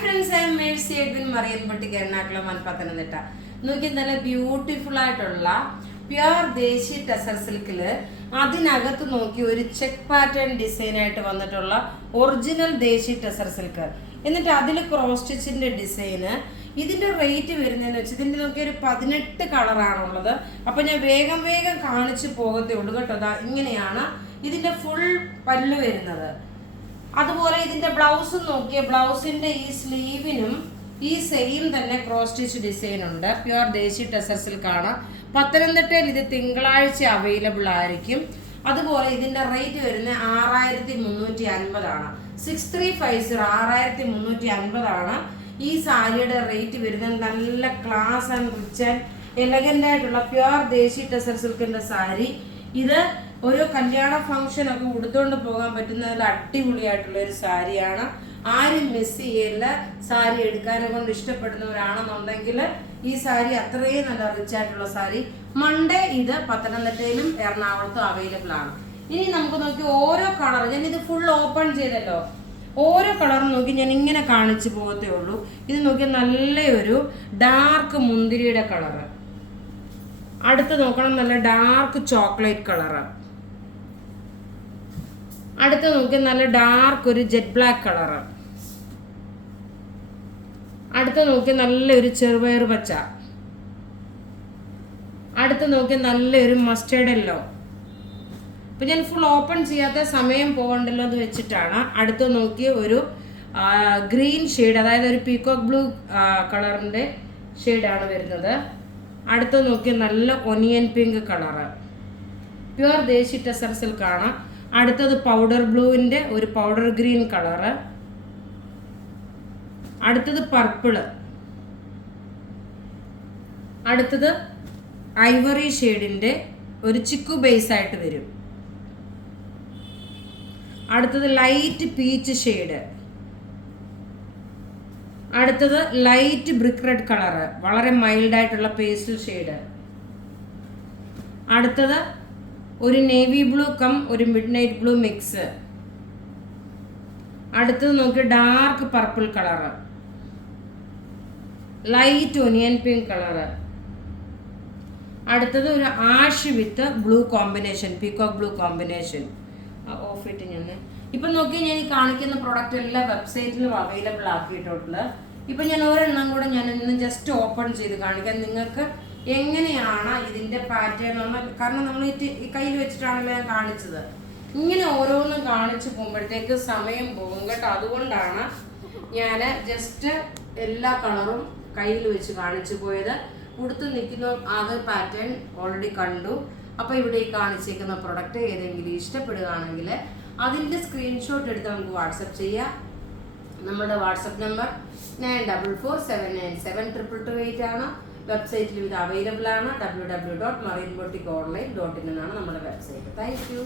friends, I am Mercy Edwin Marian Boutique Ernakulam and Pathanamthitta. നോക്കി നല്ല beautiful ആയിട്ടുള്ള pure ദേശി ടെസർ സിൽക്കിൽ അതിനകത്ത് നോക്കി ഒരു ചെക്ക് പാറ്റേൺ ഡിസൈൻ ആയിട്ട് വന്നിട്ടുള്ള ഒറിജിനൽ ദേശി ടെസർ സിൽക്ക്. എന്നിട്ട് അതിൽ ക്രോസ് സ്റ്റിച്ചിന്റെ ഡിസൈന്. ഇതിന്റെ റേറ്റ് വരുന്നതെന്ന് വെച്ചാൽ ഇതിന്റെ നോക്കി ഒരു 18 കളറാണുള്ളത്. അപ്പൊ ഞാൻ വേഗം കാണിച്ചു പോകത്തേ ഉള്ളൂ കേട്ടോ. ഇങ്ങനെയാണ് ഇതിന്റെ ഫുൾ പല്ല് വരുന്നത്. അതുപോലെ ഇതിന്റെ ബ്ലൗസ് നോക്കിയ ബ്ലൗസിന്റെ ഈ സ്ലീവിനും ഈ സെയിം തന്നെ ക്രോസ് സ്റ്റിച്ച് ഡിസൈൻ ഉണ്ട്. പ്യുർ ദേശി ടെസർ സിൽക്കാണ്. പത്തനംതിട്ടയിൽ ഇത് തിങ്കളാഴ്ച അവൈലബിൾ ആയിരിക്കും. അതുപോലെ ഇതിന്റെ റേറ്റ് വരുന്നത് 6350 ആണ്. 6350 6350 ആണ് ഈ സാരിയുടെ റേറ്റ് വരുന്നത്. നല്ല class and rich and elegant ആയിട്ടുള്ള പ്യുർ ദേശി ടെസർ സിൽക്കിന്റെ സാരി. ഇത് ഒരു കല്യാണ ഫംഗ്ഷൻ ഒക്കെ ഉടുത്തോണ്ട് പോകാൻ പറ്റുന്നതിൽ അടിപൊളിയായിട്ടുള്ള ഒരു സാരിയാണ്. ആരും മിസ് ചെയ്യില്ല. സാരി എടുക്കാനെ കൊണ്ട് ഇഷ്ടപ്പെടുന്നവരാണെന്നുണ്ടെങ്കിൽ ഈ സാരി അത്രയും നല്ല റിച്ച് ആയിട്ടുള്ള സാരി. മൺഡേ ഇത് പത്തനംതിട്ടയിലും എറണാകുളത്തും അവൈലബിൾ ആണ്. ഇനി നമുക്ക് നോക്കി ഓരോ കളർ, ഞാൻ ഇത് ഫുൾ ഓപ്പൺ ചെയ്തല്ലോ, ഓരോ കളറും നോക്കി ഞാൻ ഇങ്ങനെ കാണിച്ചു പോകത്തേ ഉള്ളൂ. ഇത് നോക്കി നല്ലൊരു ഡാർക്ക് മുന്തിരിയുടെ കളറ്. അടുത്ത് നോക്കണം നല്ല ഡാർക്ക് ചോക്ലേറ്റ് കളറ്. അടുത്ത് നോക്കി നല്ല ഡാർക്ക് ഒരു ജെറ്റ് ബ്ലാക്ക് കളറ്. അടുത്ത് നോക്കി നല്ലൊരു ചെറുപയർ പച്ച. അടുത്ത് നോക്കി നല്ലൊരു മസ്റ്റേർഡ് യെല്ലോ. ഇപ്പൊ ഞാൻ ഫുൾ ഓപ്പൺ ചെയ്യാത്ത സമയം പോകണ്ടല്ലോ എന്ന് വെച്ചിട്ടാണ്. അടുത്ത് നോക്കി ഒരു ഗ്രീൻ ഷെയ്ഡ്, അതായത് ഒരു പീകോക്ക് ബ്ലൂ കളറിന്റെ ഷെയ്ഡാണ് വരുന്നത്. അടുത്ത് നോക്കി നല്ല ഒനിയൻ പിങ്ക് കളറ്. പ്യുർ ദേശി ടെസർ സിൽക്കാണ്. അടുത്തത് പൗഡർ ബ്ലൂവിൻ്റെ ഒരു പൗഡർ ഗ്രീൻ കളറ്. അടുത്തത് പർപ്പിള്. അടുത്തത് ഐവറി ഷെയ്ഡിൻ്റെ ഒരു ചിക്കു ബേസ് ആയിട്ട് വരും. അടുത്തത് ലൈറ്റ് പീച്ച് ഷെയ്ഡ്. അടുത്തത് ലൈറ്റ് ബ്രിക്ക് റെഡ് കളറ്, വളരെ മൈൽഡ് ആയിട്ടുള്ള പേസ്റ്റൽ ഷെയ്ഡ്. അടുത്തത് ഒരു നേവി ബ്ലൂ കം ഒരു മിഡ് നൈറ്റ് ബ്ലൂ മിക്സ്. അടുത്തത് നോക്കി dark purple colour, light onion pink colour. അടുത്തത് ഒരു ash with blue combination, peacock blue combination. Of ഇട്ട് ഞാൻ ഇപ്പം നോക്കി ഞാൻ ഈ കാണിക്കുന്ന പ്രോഡക്റ്റ് എല്ലാ വെബ്സൈറ്റിലും അവൈലബിൾ ആക്കിയിട്ടുള്ളത്. ഇപ്പം ഞാൻ ഒരെണ്ണം കൂടെ ഞാൻ ഇന്ന് ജസ്റ്റ് ഓപ്പൺ ചെയ്ത് കാണിക്കാം നിങ്ങൾക്ക് എങ്ങനെയാണ് ഇതിൻ്റെ പാറ്റേൺ. കാരണം നമ്മൾ ഈ കയ്യിൽ വെച്ചിട്ടാണല്ലോ ഞാൻ കാണിച്ചത്. ഇങ്ങനെ ഓരോന്നും കാണിച്ചു പോകുമ്പോഴത്തേക്ക് സമയം പോകും കേട്ടോ. അതുകൊണ്ടാണ് ഞാൻ ജസ്റ്റ് എല്ലാ കളറും കയ്യിൽ വെച്ച് കാണിച്ചു പോയത്. ഉടുത്ത് നിൽക്കുന്ന അത് പാറ്റേൺ ഓൾറെഡി കണ്ടു. അപ്പോൾ ഇവിടെ ഈ കാണിച്ചേക്കുന്ന പ്രൊഡക്റ്റ് ഏതെങ്കിലും ഇഷ്ടപ്പെടുകയാണെങ്കിൽ അതിൻ്റെ സ്ക്രീൻഷോട്ട് എടുത്ത് നമുക്ക് വാട്സപ്പ് ചെയ്യാം. നമ്മുടെ വാട്സപ്പ് നമ്പർ 9447972228 ആണ്. വെബ്സൈറ്റിൽ ഇത് അവൈലബിൾ ആണ്. www.marianboutiqueonline.in എന്നാണ് നമ്മുടെ വെബ്സൈറ്റ്. Thank you.